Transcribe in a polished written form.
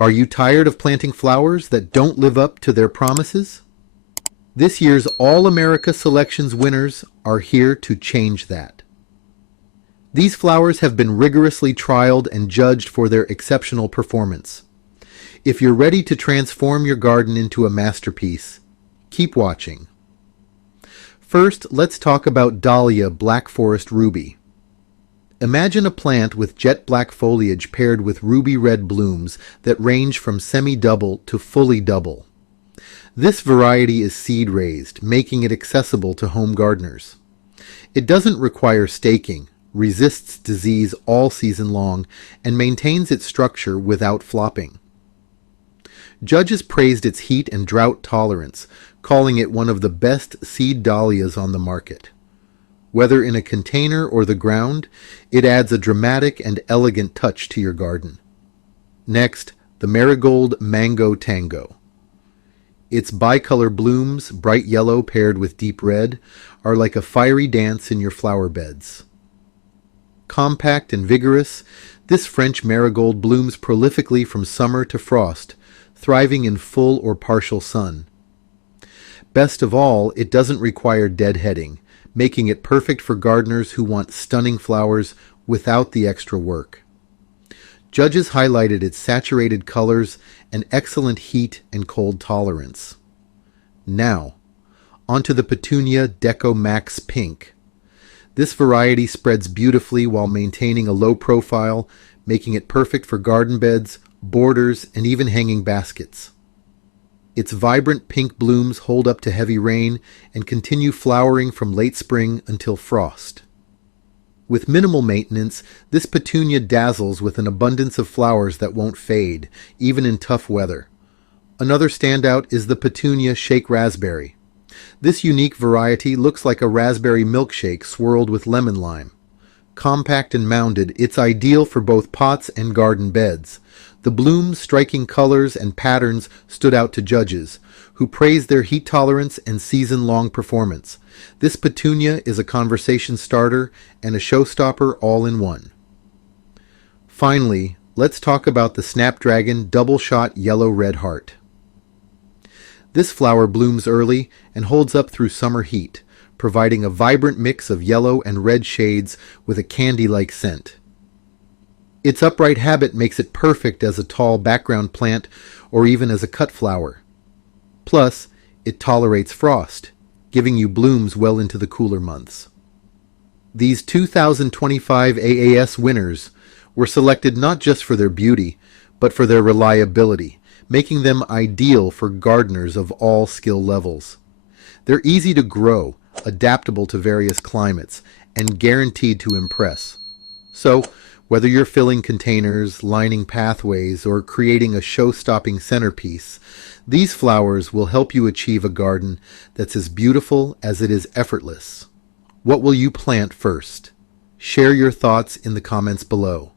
Are you tired of planting flowers that don't live up to their promises? This year's All America Selections winners are here to change that. These flowers have been rigorously trialed and judged for their exceptional performance. If you're ready to transform your garden into a masterpiece, keep watching. First, let's talk about Dahlia Black Forest Ruby. Imagine a plant with jet black foliage paired with ruby red blooms that range from semi-double to fully double. This variety is seed raised, making it accessible to home gardeners. It doesn't require staking, resists disease all season long, and maintains its structure without flopping. Judges praised its heat and drought tolerance, calling it one of the best seed dahlias on the market. Whether in a container or the ground, it adds a dramatic and elegant touch to your garden. Next, the Marigold Mango Tango. Its bicolor blooms, bright yellow paired with deep red, are like a fiery dance in your flower beds. Compact and vigorous, this French marigold blooms prolifically from summer to frost, thriving in full or partial sun. Best of all, it doesn't require deadheading, making it perfect for gardeners who want stunning flowers without the extra work. Judges highlighted its saturated colors and excellent heat and cold tolerance. Now, onto the Petunia Deco Max Pink. This variety spreads beautifully while maintaining a low profile, making it perfect for garden beds, borders, and even hanging baskets. Its vibrant pink blooms hold up to heavy rain and continue flowering from late spring until frost. With minimal maintenance, this petunia dazzles with an abundance of flowers that won't fade, even in tough weather. Another standout is the Petunia Shake Raspberry. This unique variety looks like a raspberry milkshake swirled with lemon lime. Compact and mounded, it's ideal for both pots and garden beds. The blooms, striking colors, and patterns stood out to judges, who praised their heat tolerance and season-long performance. This petunia is a conversation starter and a showstopper all in one. Finally, let's talk about the Snapdragon Double-Shot Yellow Red Heart. This flower blooms early and holds up through summer heat, providing a vibrant mix of yellow and red shades with a candy-like scent. Its upright habit makes it perfect as a tall background plant or even as a cut flower. Plus, it tolerates frost, giving you blooms well into the cooler months. These 2025 AAS winners were selected not just for their beauty, but for their reliability, making them ideal for gardeners of all skill levels. They're easy to grow, adaptable to various climates, and guaranteed to impress. So, whether you're filling containers, lining pathways, or creating a show-stopping centerpiece, these flowers will help you achieve a garden that's as beautiful as it is effortless. What will you plant first? Share your thoughts in the comments below.